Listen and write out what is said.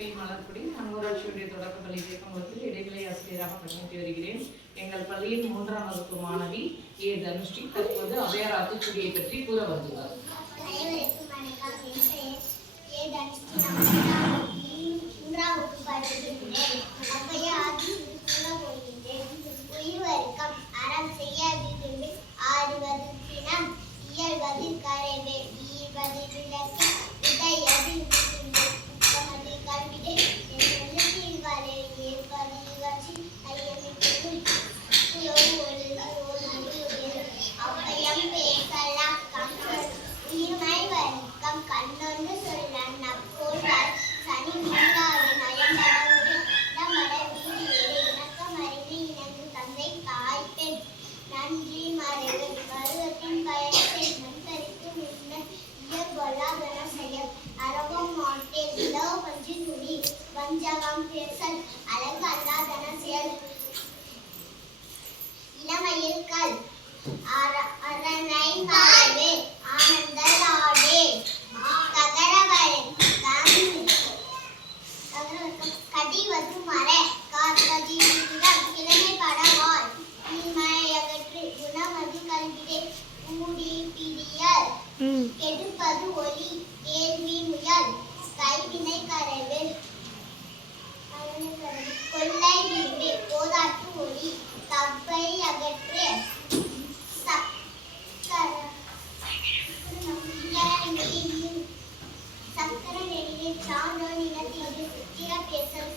B Malarkudi. நான் ஊராட்சி ஒன்றிய தொடக்கப்பள்ளி இயக்கத்தில் இடைநிலை ஆசிரியராக பணியாற்றி வருகிறேன். எங்கள் பள்ளியின் 3ஆம் வகுப்பு மாணவி ஏ தனுஸ்ரீ தற்போது அவ்வையார் ஆத்திச்சூடியை பற்றி கூற வருகிறார். இளமயில்கள் அரணை பாடவே ஆனந்தலாடே கடிவது மர காத்ததிடம் கிழமை படவாள் தீமையகற்று குணமது கல்விடே கூடி பிடியல் கெடுப்பது ஒளி கேள்வி முயல் கைவினை கரவில் கொள்ளை விரும்பி போதாற்று ஒளி தப்பை அகற்று சக்கர நெடிலே சான்றோர் நிலத்தீது சித்திர பேசல்